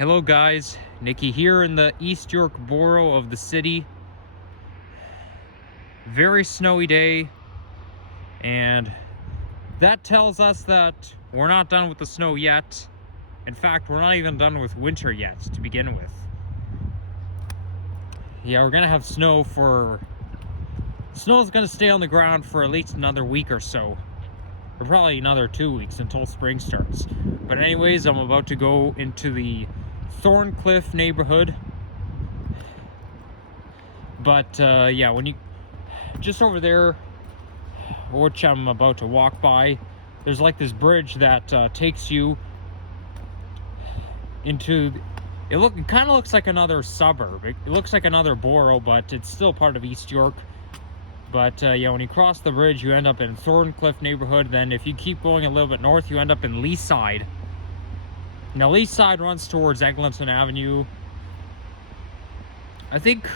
Hello guys, Nikki here in the East York borough of the city. Very snowy day, and that tells us that we're not done with the snow yet. In fact, we're not even done with winter yet to begin with. Yeah, we're gonna have snow snow's gonna stay on the ground for at least another week or so. Or probably another 2 weeks until spring starts. But anyways, I'm about to go into the Thorncliffe neighborhood. But yeah, when you just over there, which I'm about to walk by, there's like this bridge that takes you into it kind of looks like another suburb. It looks like another borough, but it's still part of East York. But yeah, when you cross the bridge, you end up in Thorncliffe neighborhood. Then if you keep going a little bit north, you end up in Leaside. Now, Leaside runs towards Eglinton Avenue. I think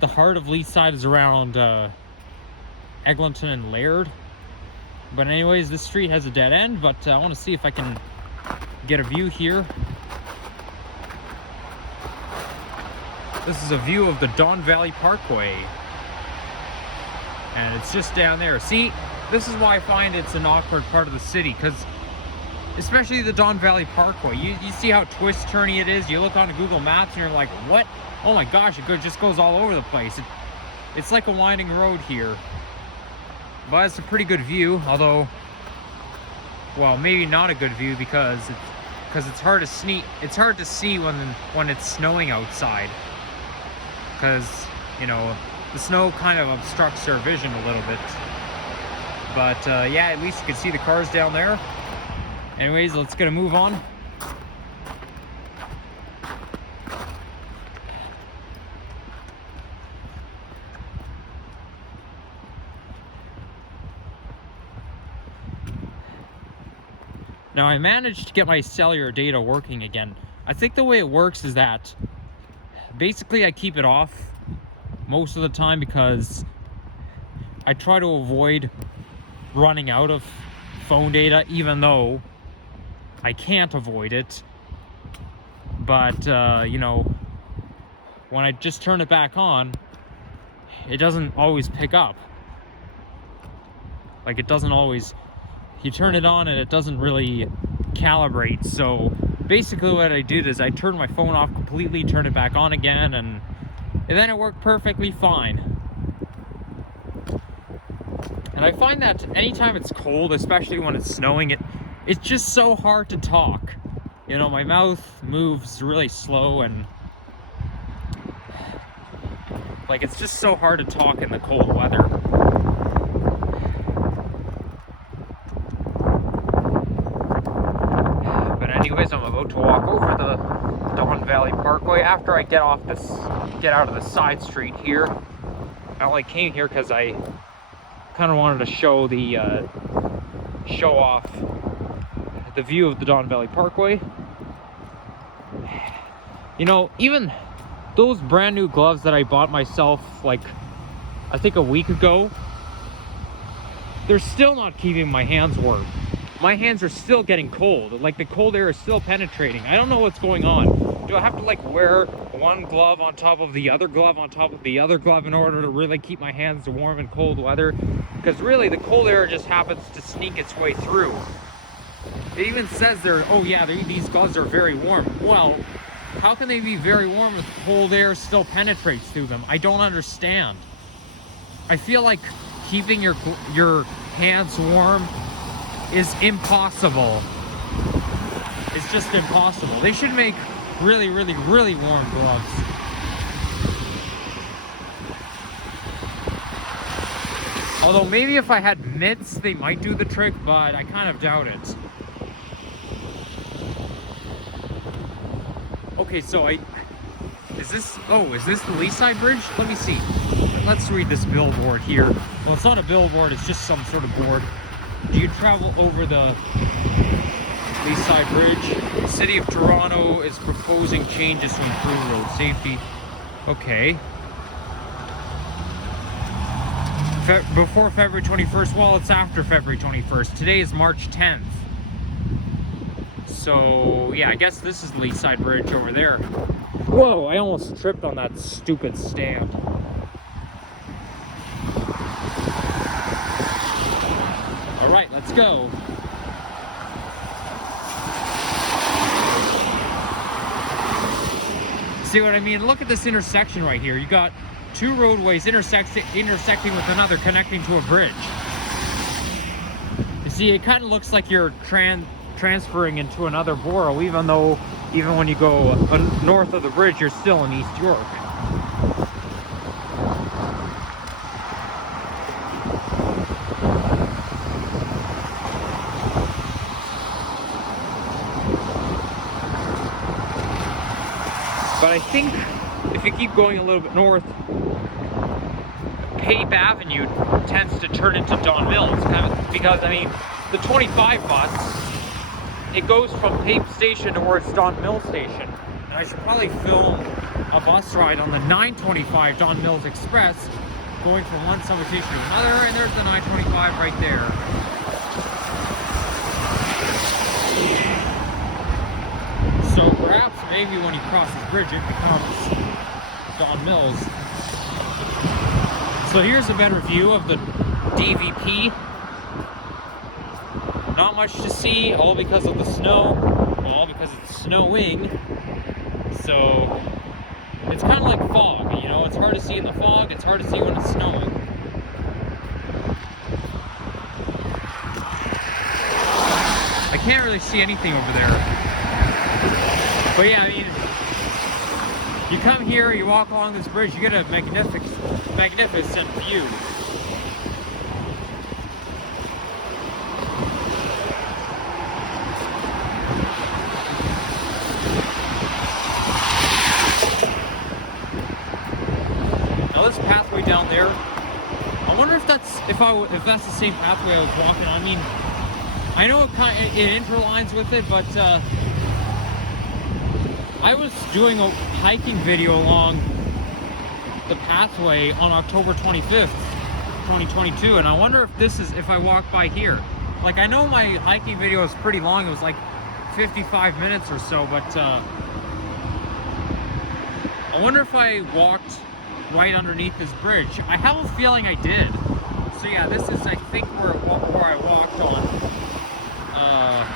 the heart of Leaside is around Eglinton and Laird. But anyways, this street has a dead end, but I want to see if I can get a view here. This is a view of the Don Valley Parkway. And it's just down there. See, this is why I find it's an awkward part of the city, because especially the Don Valley Parkway, you see how twist-turny it is. You look on Google Maps and you're like, what? Oh my gosh, it just goes all over the place. It's like a winding road here. But it's a pretty good view, although, well, maybe not a good view because it's hard to see. It's hard to see when it's snowing outside, because, you know, the snow kind of obstructs our vision a little bit. But yeah, at least you can see the cars down there. Anyways, let's get a move on. Now, I managed to get my cellular data working again. I think the way it works is that basically I keep it off most of the time because I try to avoid running out of phone data, even though I can't avoid it. But you know, when I just turn it back on, it doesn't always pick up. Like, it doesn't always, you turn it on and it doesn't really calibrate. So basically what I did is I turned my phone off completely, turned it back on again, and then it worked perfectly fine. And I find that anytime it's cold, especially when it's snowing, it's just so hard to talk. You know, my mouth moves really slow, and like, it's just so hard to talk in the cold weather. But anyways, I'm about to walk over the Don Valley Parkway after I get out of the side street here. I only came here because I kind of wanted to show off the view of the Don Valley Parkway. You know, even those brand new gloves that I bought myself, like, I think a week ago, they're still not keeping my hands warm. My hands are still getting cold. Like, the cold air is still penetrating. I don't know what's going on. Do I have to, like, wear one glove on top of the other glove on top of the other glove in order to really keep my hands warm in cold weather? Because really, the cold air just happens to sneak its way through. It even says these gloves are very warm. Well, how can they be very warm if cold air still penetrates through them? I don't understand. I feel like keeping your hands warm is impossible. It's just impossible. They should make really, really, really warm gloves. Although maybe if I had mitts, they might do the trick, but I kind of doubt it. Okay, so is this the Leaside Bridge? Let me see. Let's read this billboard here. Well, it's not a billboard, it's just some sort of board. Do you travel over the Leaside Bridge? The City of Toronto is proposing changes to improve road safety. Okay. Before February 21st? Well, it's after February 21st. Today is March 10th. So yeah, I guess this is Leaside Bridge over there. Whoa, I almost tripped on that stupid stand. All right, let's go. See what I mean? Look at this intersection right here. You got two roadways intersecting with another, connecting to a bridge. You see, it kind of looks like you're transferring into another borough, even when you go north of the bridge, you're still in East York. But I think if you keep going a little bit north, Pape Avenue tends to turn into Don Mills, because I mean, the 25 bus, it goes from Pape Station towards Don Mills Station. And I should probably film a bus ride on the 925 Don Mills Express, going from one subway station to another, and there's the 925 right there. So perhaps maybe when you cross this bridge, it becomes Don Mills. So here's a better view of the DVP. Not much to see, all because of the snow, all because it's snowing. So it's kind of like fog, you know, it's hard to see in the fog, it's hard to see when it's snowing. I can't really see anything over there. But yeah, I mean, you come here, you walk along this bridge, you get a magnificent view. Now this pathway down there, I wonder if that's the same pathway I was walking on. I mean, I know it interlines with it, but I was doing a hiking video along the pathway on October 25th, 2022, and I wonder if I walk by here. Like, I know my hiking video is pretty long, it was like 55 minutes or so, but I wonder if I walked right underneath this bridge. I have a feeling I did. So yeah, this is, I think, where I walked on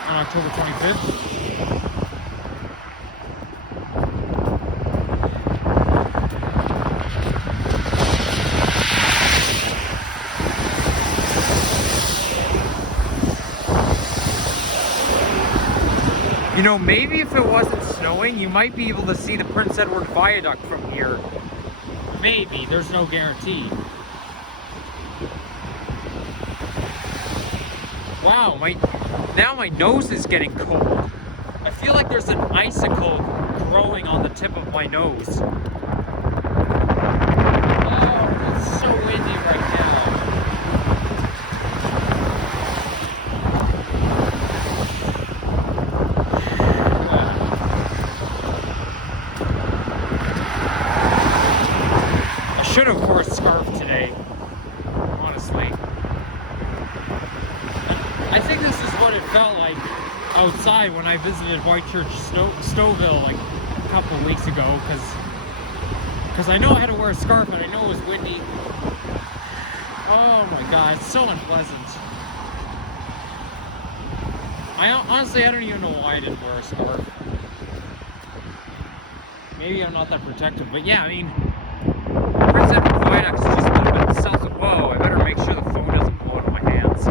October 25th. You know, maybe if it wasn't snowing, you might be able to see the Prince Edward Viaduct from here. Maybe, there's no guarantee. Wow, now my nose is getting cold. I feel like there's an icicle growing on the tip of my nose. Oh, it's so windy right now. I should have wore a scarf today, honestly. I think this is what it felt like outside when I visited Whitechurch, Stouffville, like a couple of weeks ago, because I know I had to wear a scarf and I know it was windy. Oh my god, it's so unpleasant. Honestly, I don't even know why I didn't wear a scarf. Maybe I'm not that protective, but yeah, I mean, Prince Edward Viaduct is just a little bit south of, whoa, I better make sure the phone doesn't blow out of my hands.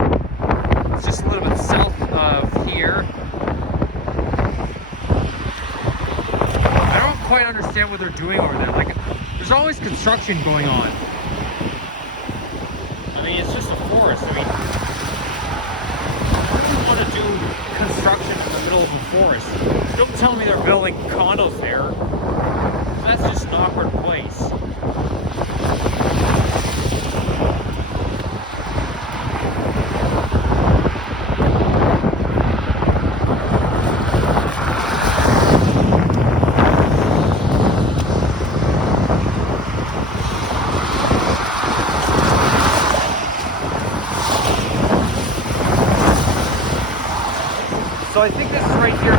It's just a little bit south of here. I don't quite understand what they're doing over there. Like, there's always construction going on. I mean, it's just a forest. I mean, why do you want to do construction in the middle of a forest? Don't tell me they're building condos there. That's just an awkward place. So I think this is right here.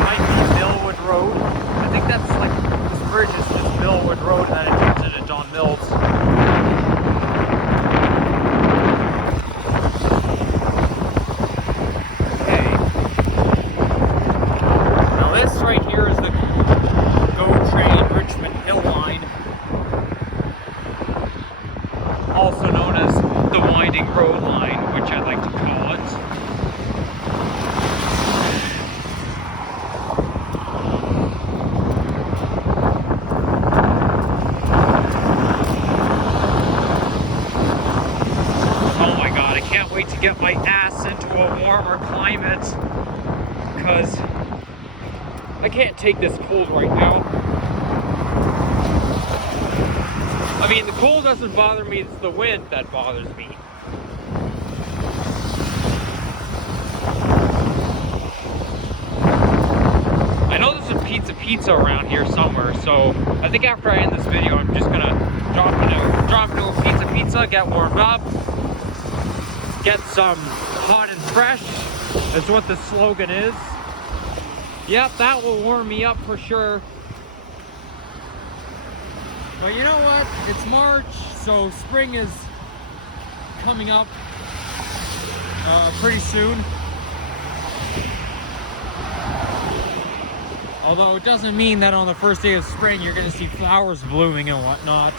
I can't take this cold right now. I mean, the cold doesn't bother me, it's the wind that bothers me. I know there's a pizza around here somewhere, so I think after I end this video, I'm just gonna drop into a pizza, get warmed up, get some hot and fresh, is what the slogan is. Yep, that will warm me up for sure. But you know what? It's March, so spring is coming up pretty soon. Although it doesn't mean that on the first day of spring you're going to see flowers blooming and whatnot.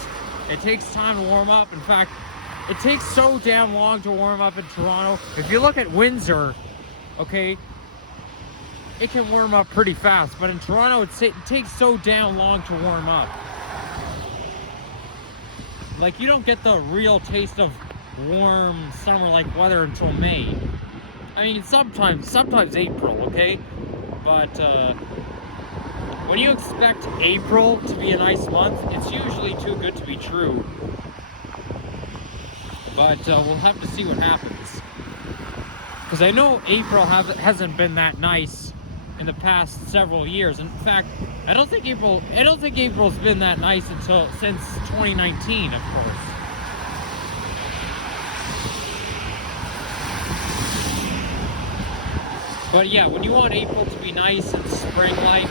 It takes time to warm up. In fact, it takes so damn long to warm up in Toronto. If you look at Windsor, okay, it can warm up pretty fast. But in Toronto, it takes so damn long to warm up. Like, you don't get the real taste of warm summer-like weather until May. I mean, sometimes April, okay? But when you expect April to be a nice month, it's usually too good to be true. But we'll have to see what happens. Because I know April hasn't been that nice in the past several years. In fact, I don't think April's been that nice since 2019, of course. But yeah, when you want April to be nice and spring-like,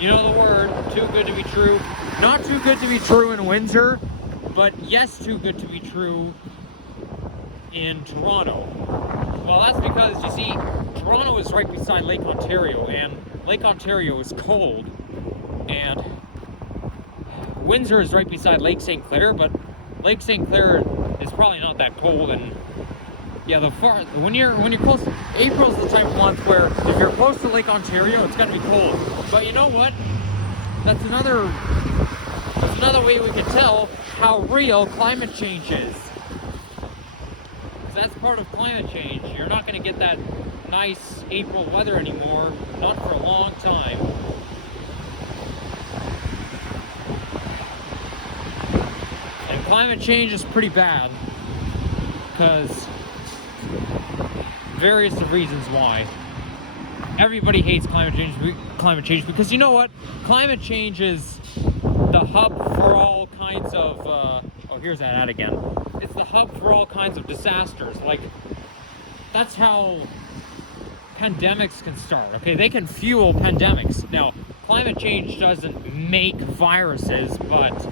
you know the word, too good to be true. Not too good to be true in Windsor, but yes, too good to be true in Toronto. Well, that's because, you see, Toronto is right beside Lake Ontario, and Lake Ontario is cold, and Windsor is right beside Lake St. Clair, but Lake St. Clair is probably not that cold, and yeah, when you're close, April's the type of month where if you're close to Lake Ontario, it's gonna be cold. But you know what? That's another way we can tell how real climate change is. That's part of climate change. You're not gonna get that nice April weather anymore, not for a long time. And climate change is pretty bad because various reasons why. Everybody hates climate change because you know what? Climate change is the hub for all kinds of oh, here's that ad again. It's the hub for all kinds of disasters. Like, that's how pandemics can start, okay? They can fuel pandemics. Now, climate change doesn't make viruses, but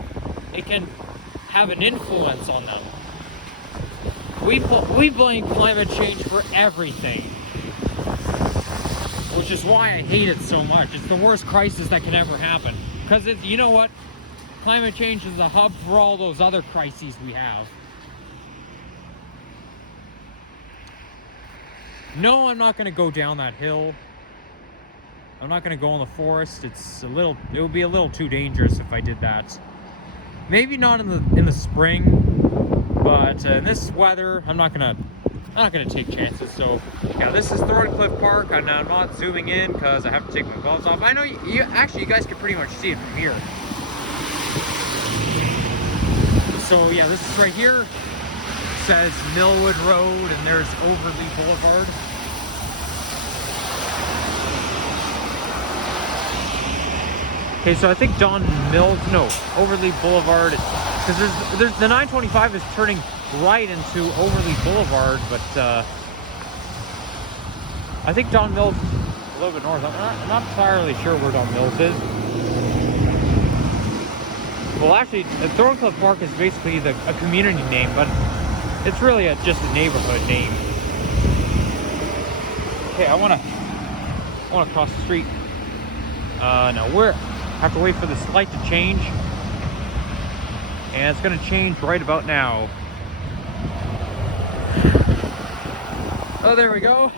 it can have an influence on them. We blame climate change for everything, which is why I hate it so much. It's the worst crisis that can ever happen. Because, you know what? Climate change is the hub for all those other crises we have. No, I'm not going to go down that hill. I'm not going to go in the forest. It would be a little too dangerous if I did that. Maybe not in the spring, but in this weather, I'm not gonna take chances. So yeah, this is Thorncliffe Park, and I'm not zooming in because I have to take my gloves off. I know you guys can pretty much see it from here. So yeah, this is right here. It says Millwood Road, and there's Overley Boulevard. Okay, so I think Overley Boulevard, because there's the 925 is turning right into Overley Boulevard, but I think Don Mills is a little bit north. I'm not entirely sure where Don Mills is. Well, actually, Thorncliffe Park is basically a community name, but it's really just a neighborhood name. Okay, I want to cross the street. No, have to wait for this light to change, and it's going to change right about now. Oh, there we go.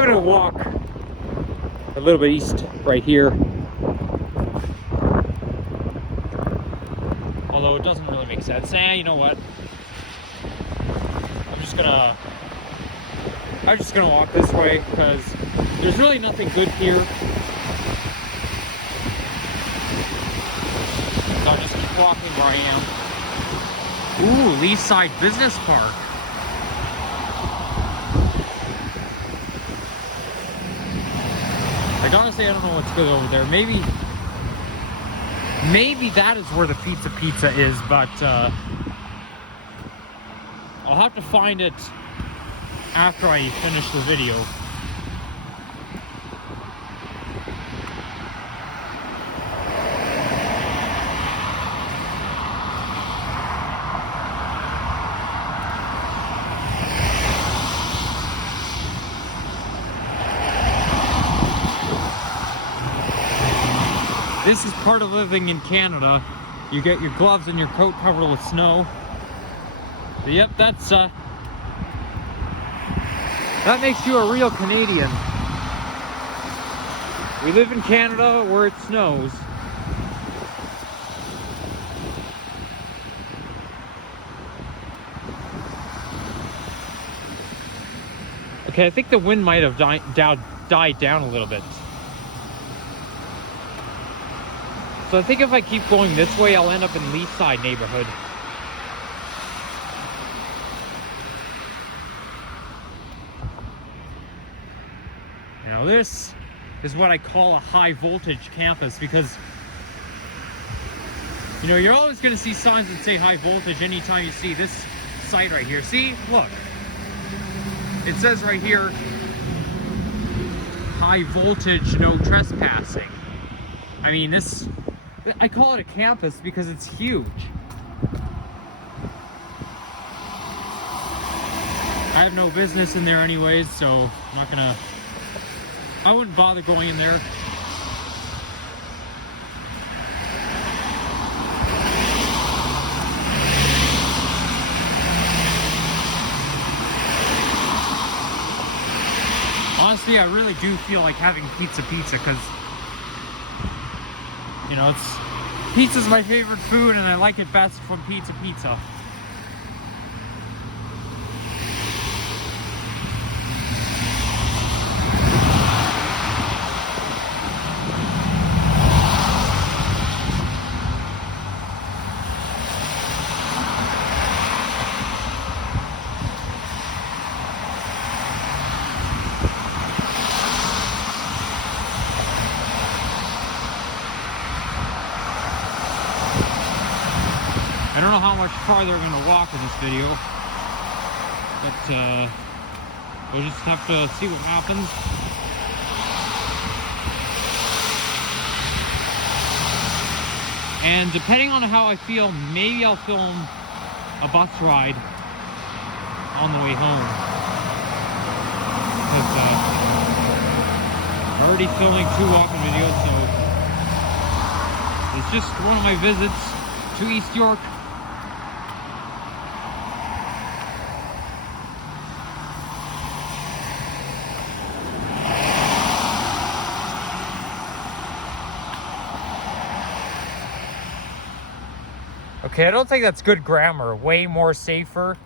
I'm gonna walk a little bit east right here. Although it doesn't really make sense. You know what? I'm just gonna walk this way because there's really nothing good here. So I'll just keep walking where I am. Ooh, Leaside Business Park. I gotta say, I don't know what's good over there. Maybe that is where the pizza is, but I'll have to find it after I finish the video. This is part of living in Canada. You get your gloves and your coat covered with snow. But yep, that makes you a real Canadian. We live in Canada where it snows. Okay, I think the wind might have died down a little bit. So I think if I keep going this way, I'll end up in Leaside Neighbourhood. Now this is what I call a high voltage campus because, you know, you're always going to see signs that say high voltage anytime you see this site right here. See, look. It says right here, high voltage, no trespassing. I mean, I call it a campus because it's huge. I have no business in there anyways, so I wouldn't bother going in there. Honestly, I really do feel like having pizza because, you know, pizza's my favorite food and I like it best from Pizza. I don't know how much farther I'm going to walk in this video, but we'll just have to see what happens. And depending on how I feel, maybe I'll film a bus ride on the way home. Because I'm already filming 2 walking videos, so it's just one of my visits to East York. Okay, I don't think that's good grammar. Way more safer.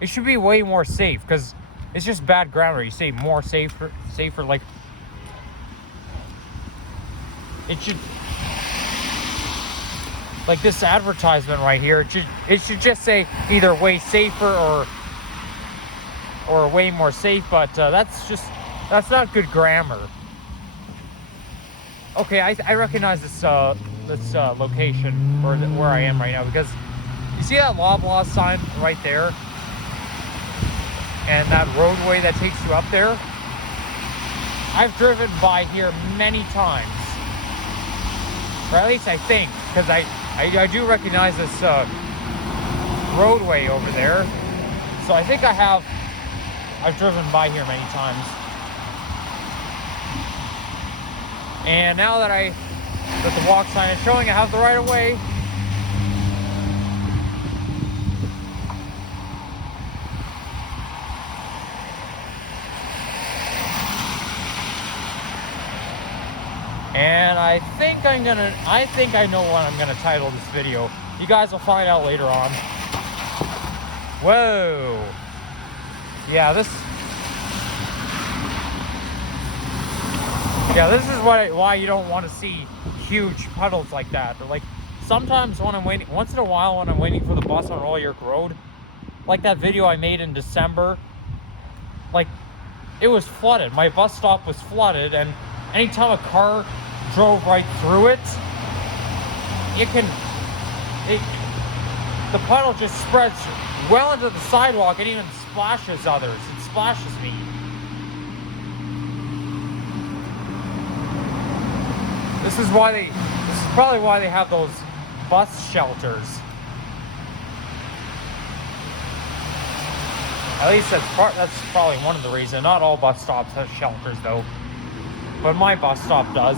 It should be way more safe because it's just bad grammar. You say more safer like it should. Like this advertisement right here, it should just say either way safer or way more safe, but that's not good grammar. Okay, I recognize this location where I am right now because you see that Loblaw sign right there and that roadway that takes you up there. I've driven by here many times, or at least I think, because I do recognize this roadway over there, so I think I've driven by here many times. And now that the walk sign is showing I have the right of way, And I think I know what I'm gonna title this video. You guys will find out later on. Whoa. Yeah, this is why you don't want to see huge puddles like that. Or like sometimes when I'm waiting, once in a while when I'm waiting for the bus on Royal York Road, like that video I made in December, like it was flooded. My bus stop was flooded, and anytime a car drove right through it, the puddle just spreads well into the sidewalk and even splashes others. It splashes me. This is probably why they have those bus shelters. At least that's probably one of the reasons. Not all bus stops have shelters though, but my bus stop does.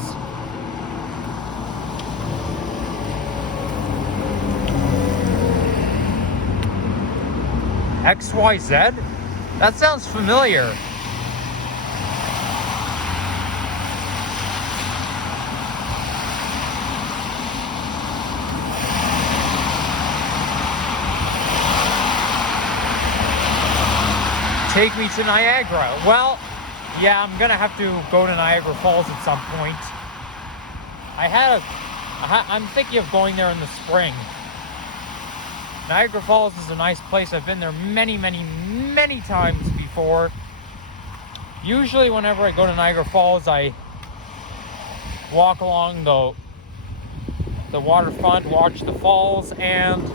XYZ? That sounds familiar. Take me to Niagara. Well, yeah, I'm gonna have to go to Niagara Falls at some point. I'm thinking of going there in the spring. Niagara Falls is a nice place. I've been there many, many, many times before. Usually whenever I go to Niagara Falls, I walk along the waterfront, watch the falls, and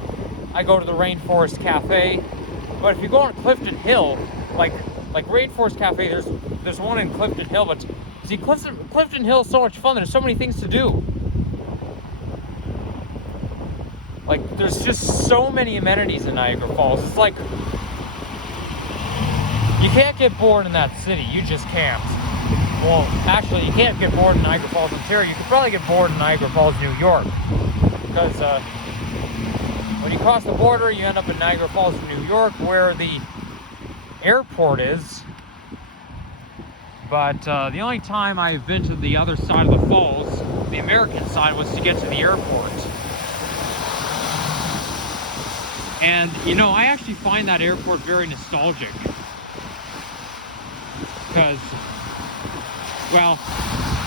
I go to the Rainforest Cafe. But if you go on Clifton Hill, like Rainforest Cafe, there's one in Clifton Hill, but see, Clifton Hill is so much fun. There's so many things to do. Like, there's just so many amenities in Niagara Falls. It's like, you can't get bored in that city. You just can't. Well, actually, you can't get bored in Niagara Falls, Ontario. You could probably get bored in Niagara Falls, New York. Because when you cross the border, you end up in Niagara Falls, New York, where the airport is. But the only time I've been to the other side of the falls, the American side, was to get to the airport. And, you know, I actually find that airport very nostalgic. Because, well,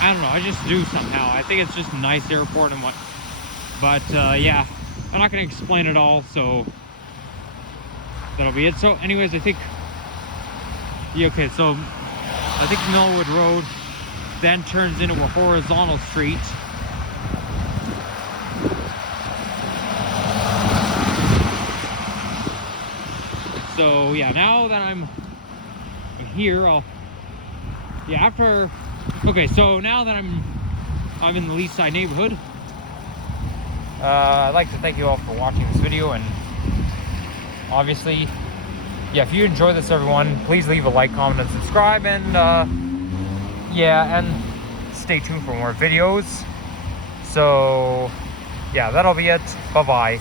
I don't know, I just do somehow. I think it's just a nice airport and what. But, yeah, I'm not going to explain it all, so that'll be it. So, anyways, I think, yeah, okay, so I think Millwood Road then turns into a horizontal street. So yeah, now that I'm here, so now that I'm in the Leaside neighborhood, I'd like to thank you all for watching this video, and obviously, yeah, if you enjoy this, everyone, please leave a like, comment, and subscribe, and yeah, and stay tuned for more videos. So yeah, that'll be it. Bye-bye.